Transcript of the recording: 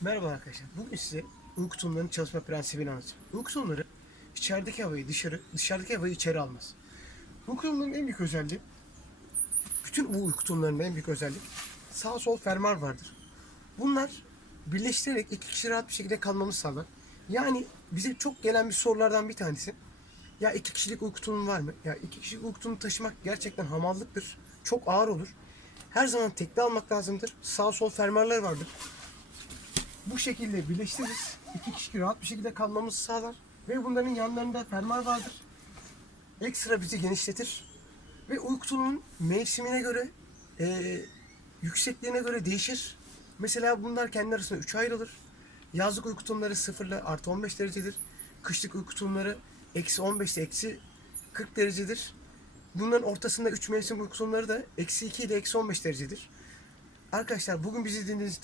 Merhaba arkadaşlar. Bugün size uyku tulumlarının çalışma prensibini anlatacağım. Uyku tulumları içerideki havayı dışarı, dışarıdaki havayı içeri almaz. Uyku tulumlarının en büyük özelliği, bütün bu uyku tulumlarının en büyük özelliği sağ sol fermuar vardır. Bunlar birleştirerek iki kişi rahat bir şekilde kalmamızı sağlar. Yani bize çok gelen bir sorulardan bir tanesi. Ya iki kişilik uyku tulumu var mı? Ya iki kişilik uyku tulumu taşımak gerçekten hamallıktır. Çok ağır olur. Her zaman tekli almak lazımdır. Sağ sol fermuarları vardır bu şekilde birleştiririz. İki kişi rahat bir şekilde kalmamızı sağlar. Ve bunların yanlarında fermuar vardır. Ekstra bizi genişletir. Ve uyku tulumunun mevsimine göre, eee, yüksekliğine göre değişir. Mesela bunlar kendi arasında 3'e ayrılır. Yazlık uyku tulumları 0 ile artı 15 derecedir. Kışlık uyku tulumları eksi 15 ile eksi 40 derecedir. Bunların ortasında 3 mevsim uyku tulumları da eksi 2 ile eksi 15 derecedir. Arkadaşlar bugün bizi dinlediğiniz